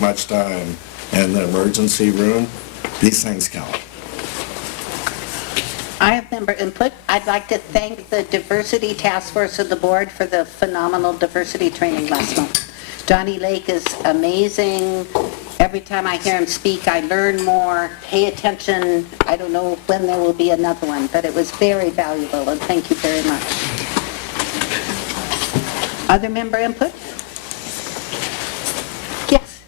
much time in the emergency room. These things count. I have member input. I'd like to thank the Diversity Task Force of the board for the phenomenal diversity training last month. Johnny Lake is amazing. Every time I hear him speak, I learn more, pay attention. I don't know when there will be another one, but it was very valuable, and thank you very much. Other member input? Yes.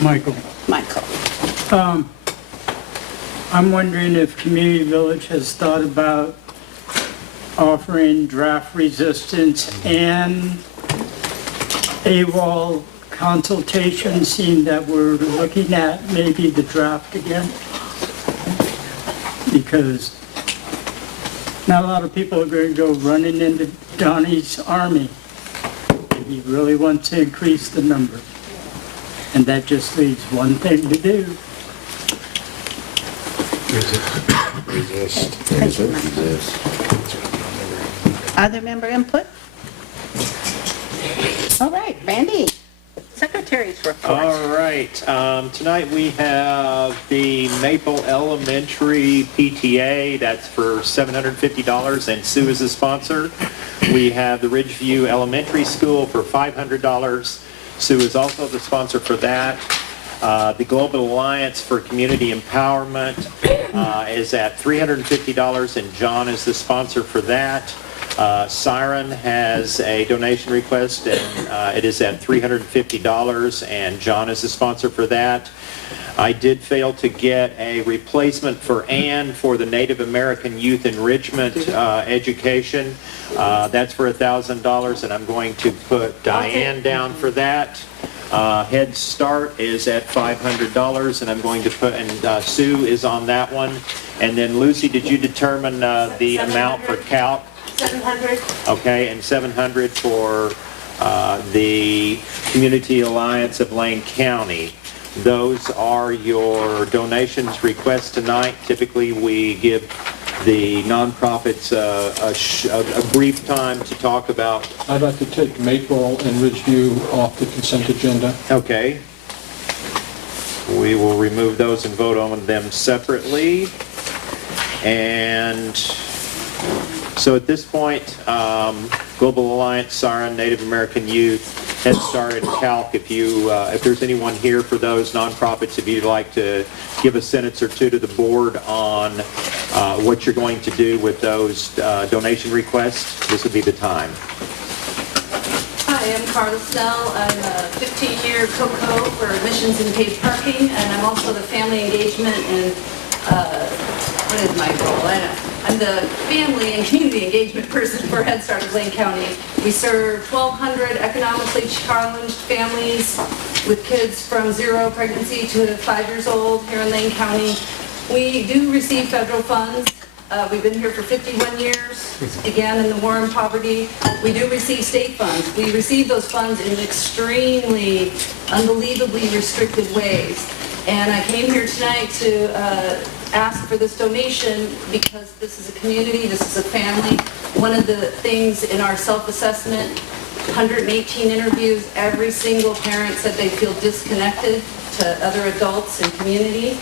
Michael. Michael. I'm wondering if Community Village has thought about offering draft resistance and AWOL consultation, seeing that we're looking at maybe the draft again. Because not a lot of people are going to go running into Donnie's army. He really wants to increase the number. And that just leaves one thing to do. Resist. Other member input? All right, Randy, Secretary's report. All right, tonight we have the Maple Elementary PTA, that's for $750, and Sue is the sponsor. We have the Ridgeview Elementary School for $500. Sue is also the sponsor for that. The Global Alliance for Community Empowerment is at $350, and John is the sponsor for that. Siren has a donation request, and it is at $350, and John is the sponsor for that. I did fail to get a replacement for Ann for the Native American Youth Enrichment education. That's for $1,000, and I'm going to put Diane down for that. Head Start is at $500, and I'm going to put, and Sue is on that one. And then Lucy, did you determine the amount for calc? 700. Okay, and 700 for the Community Alliance of Lane County. Those are your donations requests tonight. Typically, we give the nonprofits a brief time to talk about. I'd like to take Maple and Ridgeview off the consent agenda. Okay. We will remove those and vote on them separately. And so at this point, Global Alliance, Siren, Native American Youth, Head Start, and CALC, if there's anyone here for those nonprofits, if you'd like to give a sentence or two to the board on what you're going to do with those donation requests, this would be the time. Hi, I'm Carla Snell. I'm a 15-year co-co for admissions and paid parking, and I'm also the family engagement and what is my role? I know. I'm the family and community engagement person for Head Start of Lane County. We serve 1,200 economically challenged families with kids from 0 pregnancy to 5 years old here in Lane County. We do receive federal funds. We've been here for 51 years, again in the war and poverty. We do receive state funds. We receive those funds in extremely, unbelievably restricted ways. And I came here tonight to ask for this donation because this is a community, this is a family. One of the things in our self-assessment, 118 interviews, every single parent said they feel disconnected to other adults and community.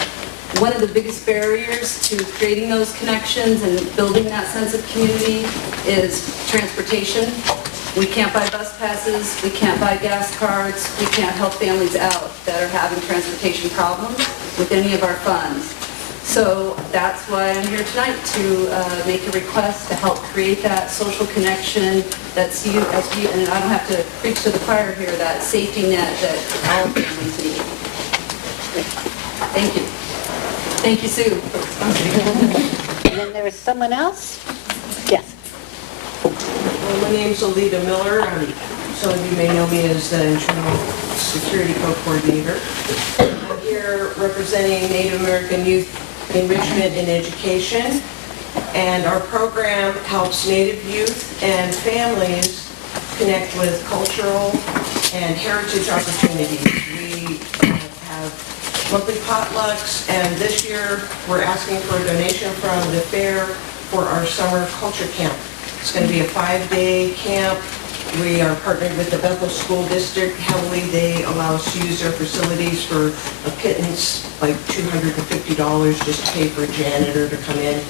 One of the biggest barriers to creating those connections and building that sense of community is transportation. We can't buy bus passes, we can't buy gas cards, we can't help families out that are having transportation problems with any of our funds. So that's why I'm here tonight, to make a request to help create that social connection that's and I don't have to preach to the choir here, that safety net that all families need. Thank you. Thank you, Sue. And then there was someone else? Yes. Well, my name's Alita Miller. Some of you may know me as the Internal Security Co-Coordinator. I'm here representing Native American Youth Enrichment and Education, and our program helps Native youth and families connect with cultural and heritage opportunities. We have monthly potlucks, and this year we're asking for a donation from the fair for our summer culture camp. It's going to be a 5-day camp We are partnered with the Bethel School District heavily. They allow us to use their facilities for a pittance, like $250 just to pay for a janitor to come in.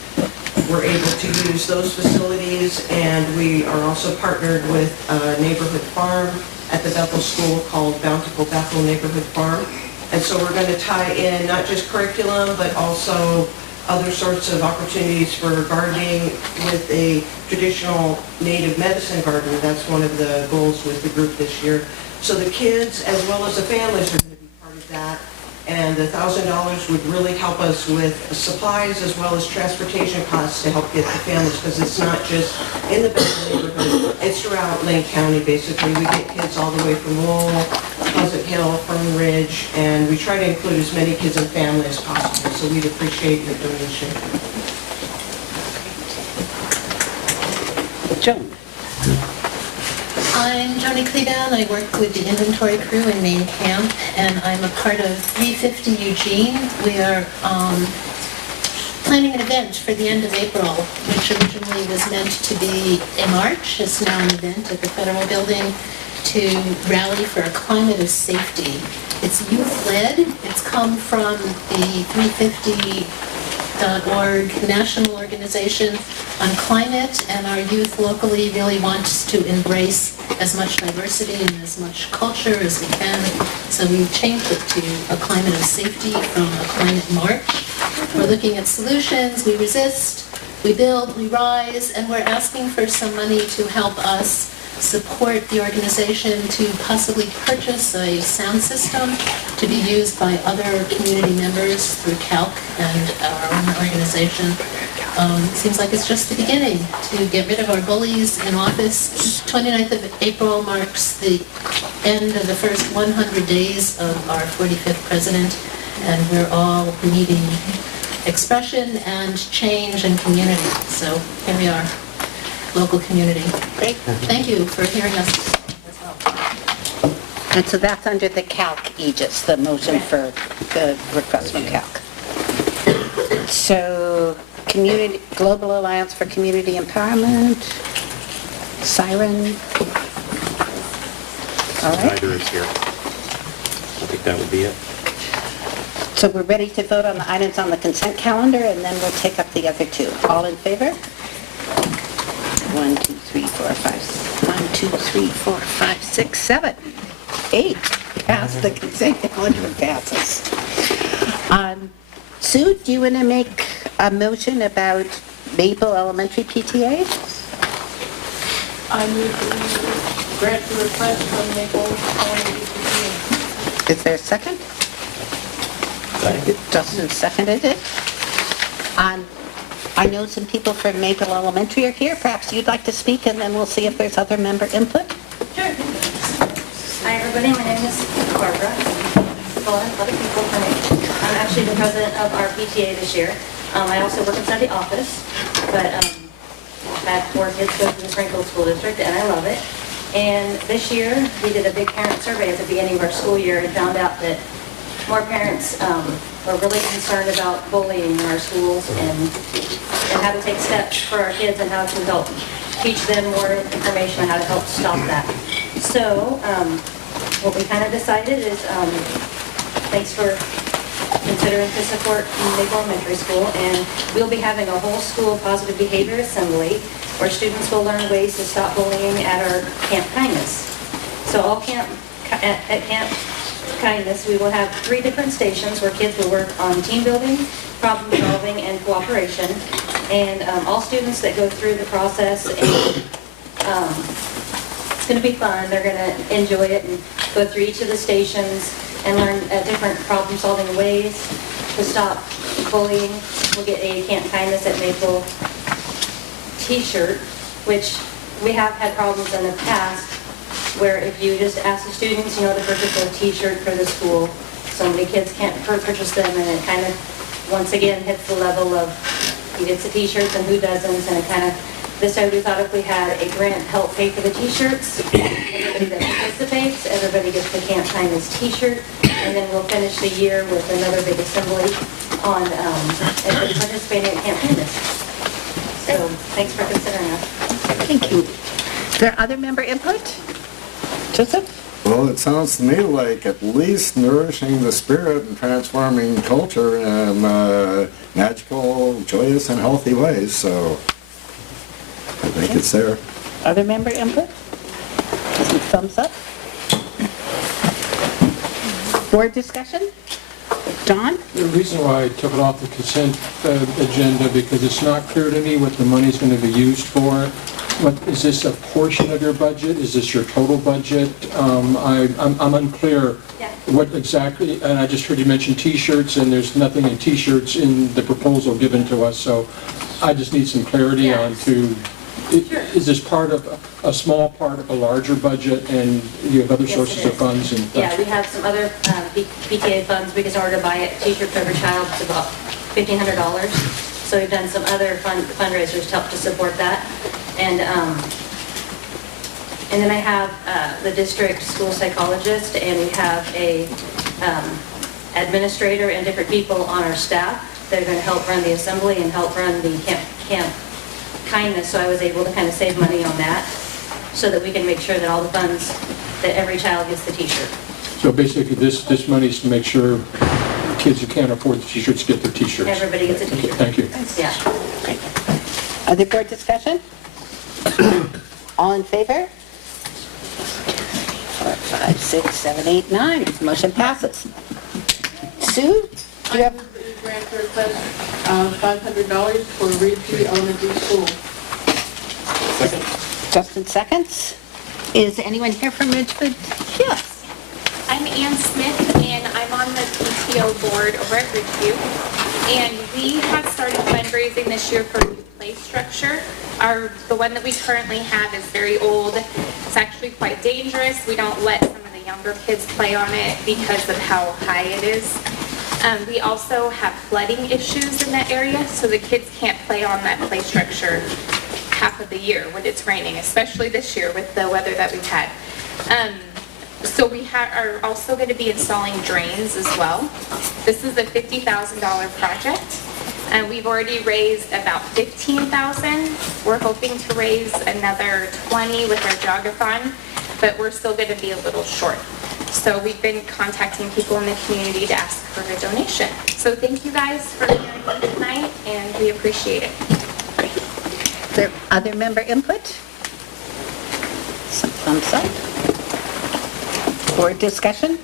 We're able to use those facilities, and we are also partnered with a neighborhood farm at the Bethel School called Bountiful Bethel Neighborhood Farm. And so we're going to tie in not just curriculum, but also other sorts of opportunities for gardening with a traditional native medicine garden. That's one of the goals with the group this year. So the kids, as well as the families, are going to be part of that. And the $1,000 would really help us with supplies as well as transportation costs to help get the families, because it's not just in the Bethel neighborhood, it's throughout Lane County, basically. We get kids all the way from Lowell, Pleasant Hill, Fern Ridge, and we try to include as many kids and families as possible, so we'd appreciate your donation. Joan? I'm Joni Kleban. I work with the inventory crew in Main Camp, and I'm a part of 350 Eugene. We are planning an event for the end of April, which originally was meant to be in March. It's now an event at the Federal Building to rally for a climate of safety. It's youth-led. It's come from the 350.org national organization on climate, and our youth locally really wants to embrace as much diversity and as much culture as we can. So we've changed it to a climate of safety from a climate march. We're looking at solutions. We resist, we build, we rise, and we're asking for some money to help us support the organization to possibly purchase a sound system to be used by other community members through CALC and our own organization. Seems like it's just the beginning to get rid of our bullies in office. 29th of April marks the end of the first 100 days of our 45th president, and we're all needing expression and change and community. So here we are. Local community. Great. Thank you for hearing us as well. And so that's under the CALC aegis, the motion for the request from CALC. So, Global Alliance for Community Empowerment, Siren. All right. Neither is here. I think that would be it. So we're ready to vote on the items on the consent calendar, and then we'll take up the other two. All in favor? 1, 2, 3, 4, 5. 1, 2, 3, 4, 5, 6, 7, 8. Pass the consent calendar passes. Sue, do you want to make a motion about Maple Elementary PTA? I move that we grant the request from Maple Elementary PTA. Is there a second? Justin seconded it. I know some people from Maple Elementary are here. Perhaps you'd like to speak, and then we'll see if there's other member input. Sure. Hi, everybody. My name is Barbara. Well, a lot of people for me. I'm actually the president of our PTA this year. I also work inside the office, but I've had 4 kids go to the Springfield School District, and I love it. And this year, we did a big parent survey at the beginning of our school year and found out that more parents are really concerned about bullying in our schools and how to take steps for our kids and how to help teach them more information on how to help stop that. So what we kind of decided is, thanks for considering to support Maple Elementary School, and we'll be having a whole school positive behavior assembly where students will learn ways to stop bullying at our Camp Kindness. So all at Camp Kindness, we will have 3 different stations where kids will work on team building, problem solving, and cooperation. And all students that go through the process, and it's going to be fun. They're going to enjoy it and go through each of the stations and learn different problem solving ways to stop bullying. We'll get a Camp Kindness at Maple t-shirt, which we have had problems in the past where if you just ask the students, to purchase a t-shirt for the school, so many kids can't purchase them, and it kind of, once again, hits the level of who gets the t-shirts and who doesn't, and it kind of, this time we thought if we had a grant help pay for the t-shirts, everybody that participates, everybody gets the Camp Kindness t-shirt, and then we'll finish the year with another big assembly on everybody participating at Camp Kindness. So, thanks for considering us. Thank you. Is there other member input? Joseph? Well, it sounds to me like at least nourishing the spirit and transforming culture in magical, joyous, and healthy ways, so I think it's there. Other member input? Some thumbs up? Board discussion? Don? The reason why I took it off the consent agenda, because it's not clear to me what the money's going to be used for. What, is this a portion of your budget? Is this your total budget? I'm unclear Yeah. what exactly, and I just heard you mention T-shirts, and there's nothing in T-shirts in the proposal given to us, so I just need some clarity Yeah. on to, is this part of, a small part of a larger budget, and you have other Yes, sources it of is. funds? And Yeah, we have some other PTA funds, because in order to buy a t-shirt for every child, it's about $1,500. So we've done some other fundraisers to help to support that. And then I have the district school psychologist, and we have a administrator and different people on our staff that are going to help run the assembly and help run the Camp Kindness. So I was able to kind of save money on that, so that we can make sure that all the funds, that every child gets the t-shirt. So basically, this money's to make sure kids who can't afford the T-shirts get their T-shirts. Everybody gets a t-shirt. Thank you. Yeah. Other board discussion? All in favor? 4, 5, 6, 7, 8, 9. Motion passes. Sue, do you have? Grant request $500 for Ridgeview Elementary School. Justin seconds. Is anyone here from Ridgewood? Yes. I'm Ann Smith, and I'm on the PTO board over at Ridgeview. And we have started fundraising this year for a new play structure. The one that we currently have is very old. It's actually quite dangerous. We don't let some of the younger kids play on it because of how high it is. We also have flooding issues in that area, so the kids can't play on that play structure half of the year when it's raining, especially this year with the weather that we've had. So we are also going to be installing drains as well. This is a $50,000 project, and we've already raised about $15,000. We're hoping to raise another $20,000 with our jogathon, but we're still going to be a little short. So we've been contacting people in the community to ask for a donation. So thank you guys for hearing me tonight, and we appreciate it. Is there other member input? Some thumbs up. Board discussion?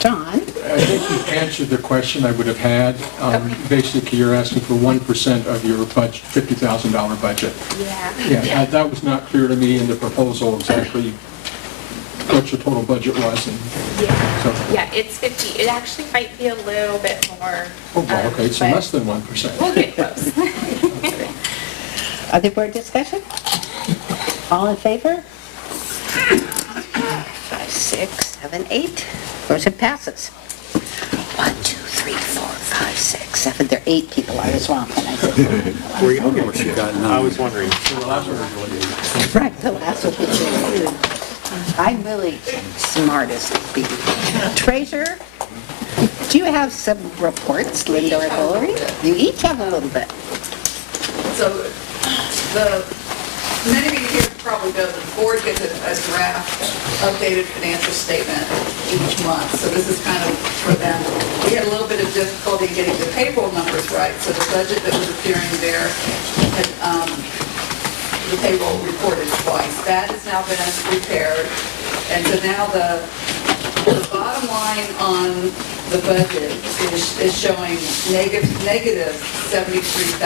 John? I think you answered the question I would have had. Basically, you're asking for 1% of your budget, $50,000 budget. Yeah, that was not clear to me in the proposal exactly what your total budget was. And so, Yeah, it's 50. It actually might be a little bit more. oh, well, okay, it's but less than 1%. We'll get close. Other board discussion? All in favor? 5, 6, 7, 8. Motion passes. 1, 2, 3, 4, 5, 6, 7. There are 8 people. I was wrong when I said that. Were you got I was wondering. Right, the last one was really good. I'm really smart as can be. Treasurer, do you have some reports, Linda or Hillary? You each have a little bit. So many of you here probably know that the board gets a draft updated financial statement each month. So this is kind of for them. We had a little bit of difficulty getting the payroll numbers right. So the budget that was appearing there had the payroll reported twice. That has now been repaired. And so now the bottom line on the budget is showing negative 73,000,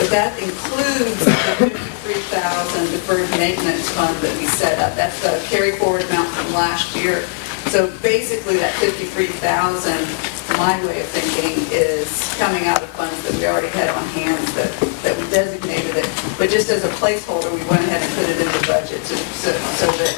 but that includes the 53,000 deferred maintenance fund that we set up. That's the carry forward amount from last year. So basically that 53,000, my way of thinking, is coming out of funds that we already had on hand that we designated it. But just as a placeholder, we went ahead and put it in the budget so that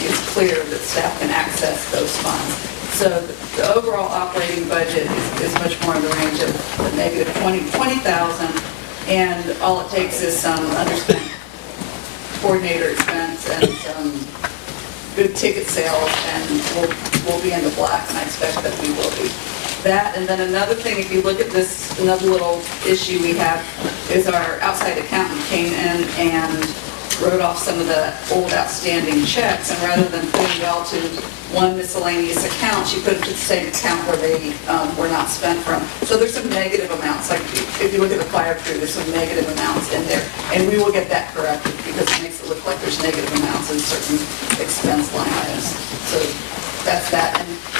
it's clear that staff can access those funds. So the overall operating budget is much more in the range of the negative 20,000, and all it takes is some underspent coordinator expense and some good ticket sales, and we'll be in the black, and I expect that we will be. That, and then another thing, if you look at this, another little issue we have is our outside accountant came in and wrote off some of the old outstanding checks, and rather than putting it all to one miscellaneous account, she put it to the same account where they were not spent from. So there's some negative amounts, like if you look at the fire crew, there's some negative amounts in there, and we will get that corrected because it makes it look like there's negative amounts in certain expense line items. So that's that.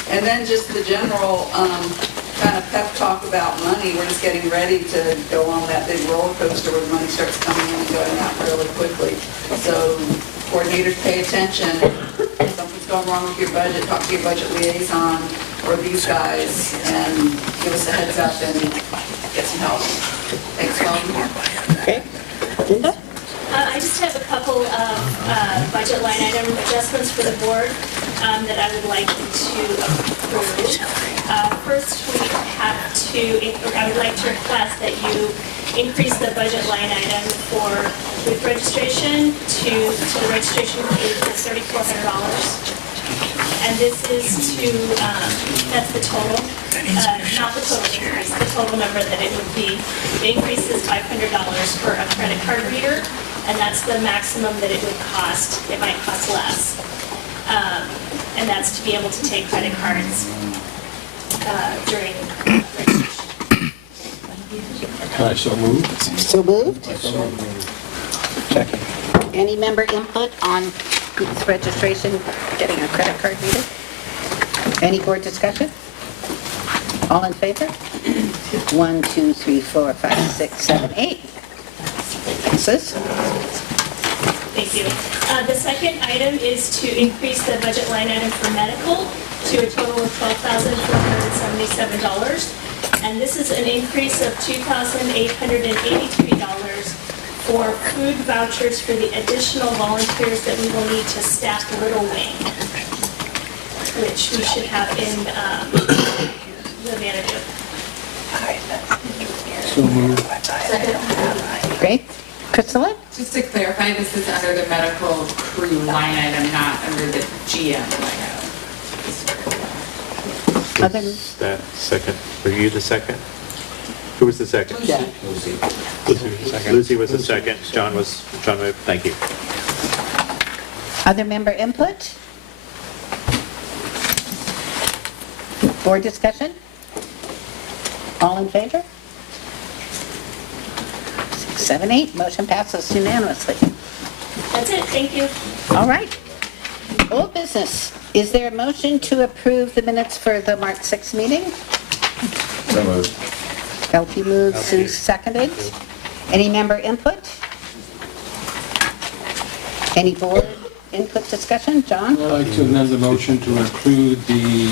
And then just the general kind of pep talk about money. We're just getting ready to go on that big roller coaster where the money starts coming in and going out really quickly. So coordinators, pay attention. If something's going wrong with your budget, talk to your budget liaison or these guys and give us a heads up and get some help. Thanks, Welcome. Okay. Linda? I just have a couple of budget line item adjustments for the board that I would like to approve. First, I would like to request that you increase the budget line item for booth registration to the registration fee of $3,400. And this is that's the total, not the total increase, the total number that it would be. The increase is $500 for a credit card reader, and that's the maximum that it would cost. It might cost less. And that's to be able to take credit cards during registration. I so moved. So moved. Second. Any member input on booth registration, getting a credit card reader? Any board discussion? All in favor? 1, 2, 3, 4, 5, 6, 7, 8. Passes. Thank you. The second item is to increase the budget line item for medical to a total of $12,477. And this is an increase of $2,883 for food vouchers for the additional volunteers that we will need to staff Little Wing, which we should have in the manager. So moved. Great. Priscilla? Just to clarify, this is under the medical crew line item, not under the GM line item. Other- That second, were you the second? Who was the second? Yeah. Lucy was the second, John moved, thank you. Other member input? Board discussion? All in favor? 6, 7, 8, motion passes unanimously. That's it, thank you. All right. Old business. Is there a motion to approve the minutes for the March 6th meeting? So moved. LT moved, Sue seconded. Any member input? Any board input discussion? John? I'd like to amend the motion to include the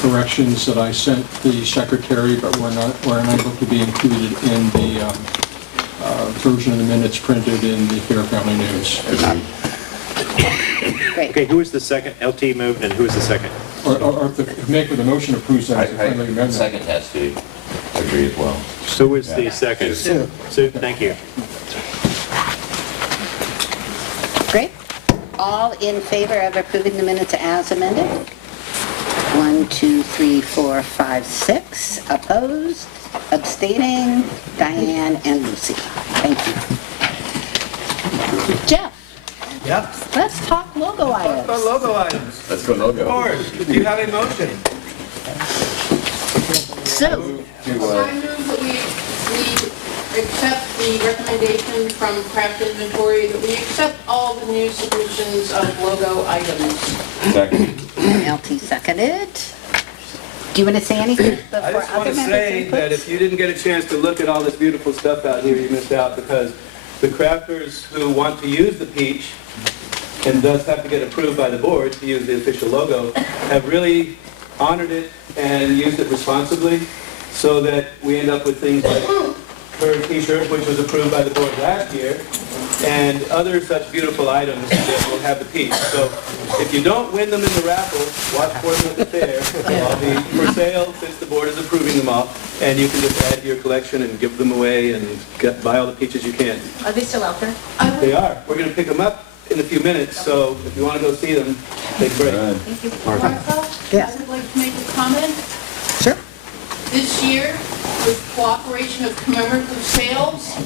corrections that I sent the secretary, but were unable to be included in the version of the minutes printed in the Fair Family News. Great. Okay, who was the second? LT moved, and who was the second? Or if the maker of the motion approves that as a friendly amendment. Second has to agree as well. Who was the second? Sue. Sue, thank you. Great. All in favor of approving the minutes as amended? 1, 2, 3, 4, 5, 6. Opposed? Abstaining? Diane and Lucy. Thank you. Jeff? Yep. Let's talk logo items. About logo items. Let's go logo. Board, do you have a motion? So, I move that we accept the recommendation from Craft Inventory, that we accept all the new submissions of logo items. Second. LT seconded. Do you want to say anything I before just want other to members' say that if inputs? you didn't get a chance to look at all this beautiful stuff out here, you missed out, because the crafters who want to use the peach and thus have to get approved by the board to use the official logo have really honored it and used it responsibly, so that we end up with things like her t-shirt, which was approved by the board last year, and other such beautiful items that will have the peach. So if you don't win them in the raffle, watch for them at the fair. They'll be for sale since the board is approving them all, and you can just add to your collection and give them away and buy all the peaches you can. Are they still out there? They are. We're going to pick them up in a few minutes, so if you want to go see them, take a break. Thank you. Martha? Yes. I would like to make a comment. Sure. This year, with cooperation of commemorative sales,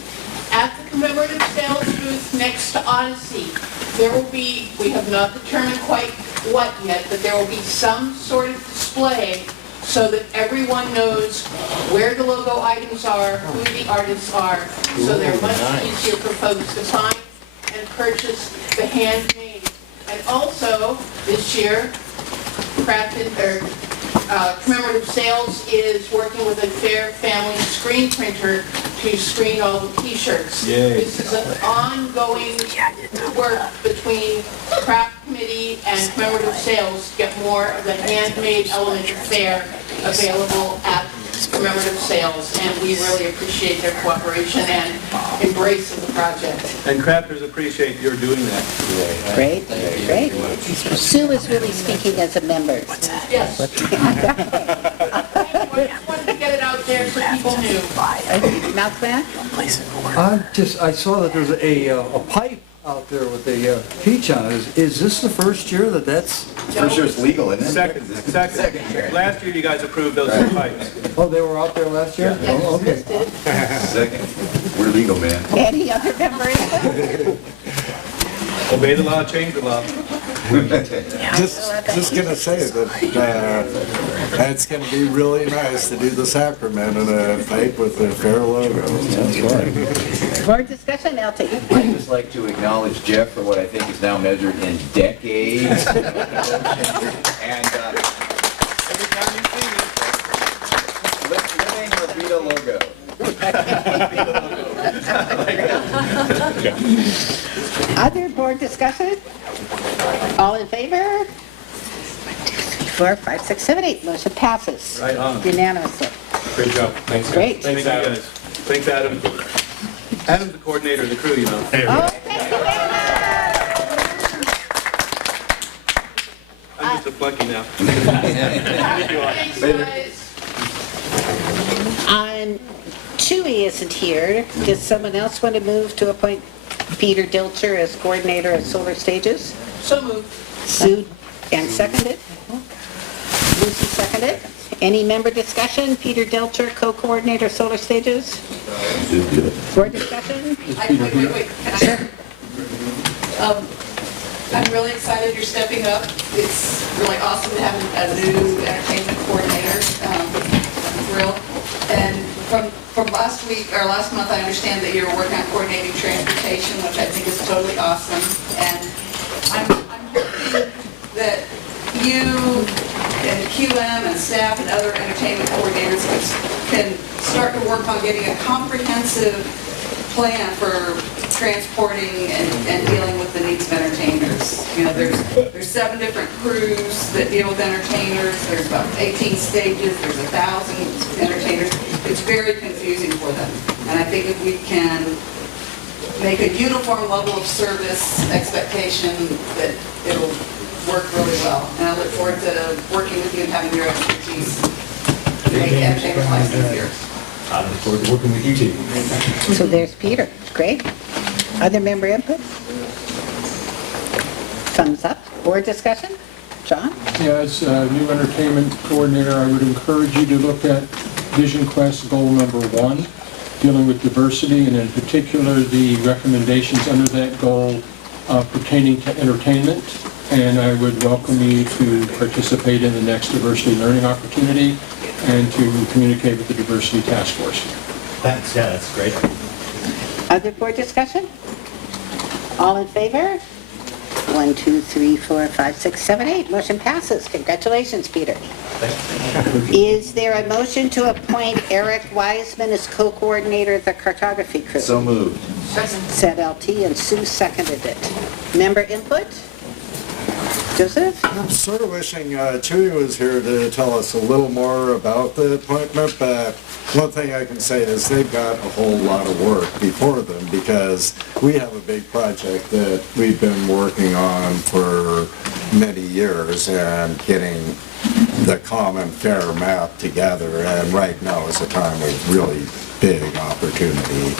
at the commemorative sales booth next to Odyssey. There will be, we have not determined quite what yet, but there will be some sort of display so that everyone knows where the logo items are, who the artists are, so they're much easier for folks to find and purchase the handmade. And also, this year, Commemorative Sales is working with a Fair Family screen printer to screen all the t-shirts. This is an ongoing work between Craft Committee and Commemorative Sales to get more of the handmade element of fair available at Commemorative Sales, and we really appreciate their cooperation and embrace of the project. And crafters appreciate your doing that. Great, great. Sue is really speaking as a member. Yes. I just wanted to get it out there so people knew. Mouthman? I saw that there's a pipe out there with a peach on it. Is this the first year that's... First sure it's legal, isn't it? Second year. Last year you guys approved those two pipes. Oh, they were out there last year? Yes. Oh, okay. Second. We're legal, man. Any other member input? Obey the law, change the law. Just gonna say that it's gonna be really nice to do the sacrament in a pipe with a fair logo. More discussion, LT. I'd just like to acknowledge Jeff for what I think is now measured in decades. And every time you see me, living Revita logo. Other board discussion? All in favor? 1, 2, 3, 4, 5, 6, 7, 8. Motion passes. Right on. Unanimously. Great job. Thanks. Great. Thanks, Adam. Thanks, Adam. Adam's the coordinator of the crew, you know. Oh, thank you, I'm just a flunky now. Thanks, guys. On 2E isn't here. Does someone else want to move to appoint Peter Dilcher as coordinator of Solar Stages? So moved. Sue, and seconded? Lucy seconded. Any member discussion? Peter Dilcher, co-coordinator, Solar Stages? Board discussion? Wait. Can I? I'm really excited you're stepping up. It's really awesome to have a new entertainment coordinator. I'm thrilled. And from last week, or last month, I understand that you're working on coordinating transportation, which I think is totally awesome. And I'm hoping that you and QM and staff and other entertainment coordinators can start to work on getting a comprehensive plan for transporting and dealing with the needs of entertainers. You know, there's 7 different crews that deal with entertainers. There's about 18 stages. There's 1,000 entertainers. It's very confusing for them. And I think if we can make a uniform level of service expectation, that it'll work really well. And I look forward to working with you and having your expertise to make entertainment life easier. I look forward to working with you too. So there's Peter. Great. Other member input? Thumbs up. Board discussion? John? Yeah, as a new entertainment coordinator, I would encourage you to look at Vision Quest goal number 1, dealing with diversity, and in particular, the recommendations under that goal pertaining to entertainment. And I would welcome you to participate in the next diversity learning opportunity and to communicate with the diversity task force. Thanks, yeah, that's great. Other board discussion? All in favor? 1, 2, 3, 4, 5, 6, 7, 8. Motion passes. Congratulations, Peter. Is there a motion to appoint Eric Wiseman as co-coordinator of the cartography crew? So moved. Said LT, and Sue seconded it. Member input? Joseph? I'm sort of wishing Chewy was here to tell us a little more about the appointment, but one thing I can say is they've got a whole lot of work before them because we have a big project that we've been working on for many years and getting the common fair map together, and right now is a time of really big opportunity.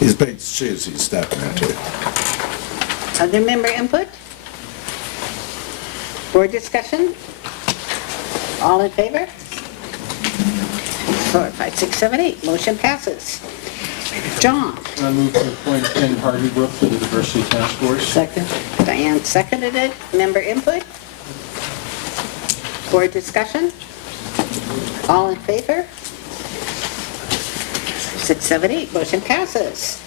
These big shoes he's stepping into. Other member input? Board discussion? All in favor? 4, 5, 6, 7, 8. Motion passes. John? I move to appoint Ken Hardybrook to the Diversity Task Force. Second. Diane seconded it. Member input? Board discussion? All in favor? 6, 7, 8, motion passes.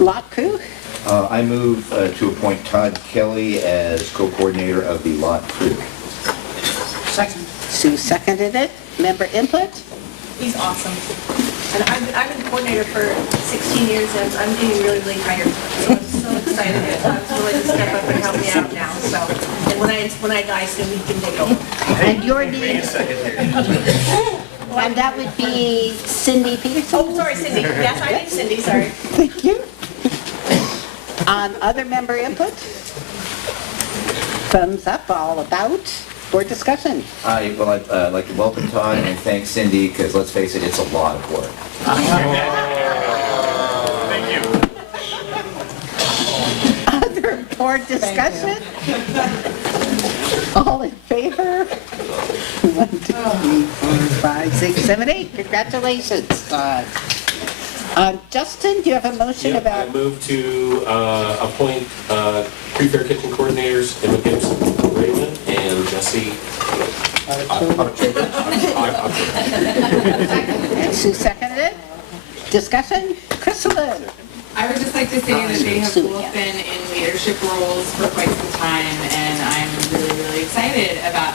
Lot crew? I move to appoint Todd Kelly as co-coordinator of the lot crew. Second. Sue seconded it. Member input? He's awesome. And I've been coordinator for 16 years, and I'm getting really, really tired. So I'm so excited that Tom's willing to step up and help me out now. So, and when I die soon, he can take over. And your name? And that would be Cindy Peterson? Oh, sorry, Cindy. Yes, I need Cindy, sorry. Thank you. Other member input? Thumbs up, all about. Board discussion. I'd like to welcome Todd and thank Cindy, because let's face it, it's a lot of work. Thank you. Other board discussion? All in favor? 1, 2, 3, 4, 5, 6, 7, 8. Congratulations, Todd. Justin, do you have a motion I about? move to appoint pre-fair kitchen coordinators Emma Gibson, Raymond, and Jesse. And Sue seconded it. Discussion? Crystalline? I would just like to say that they have both been in leadership roles for quite some time, and I'm really, really excited about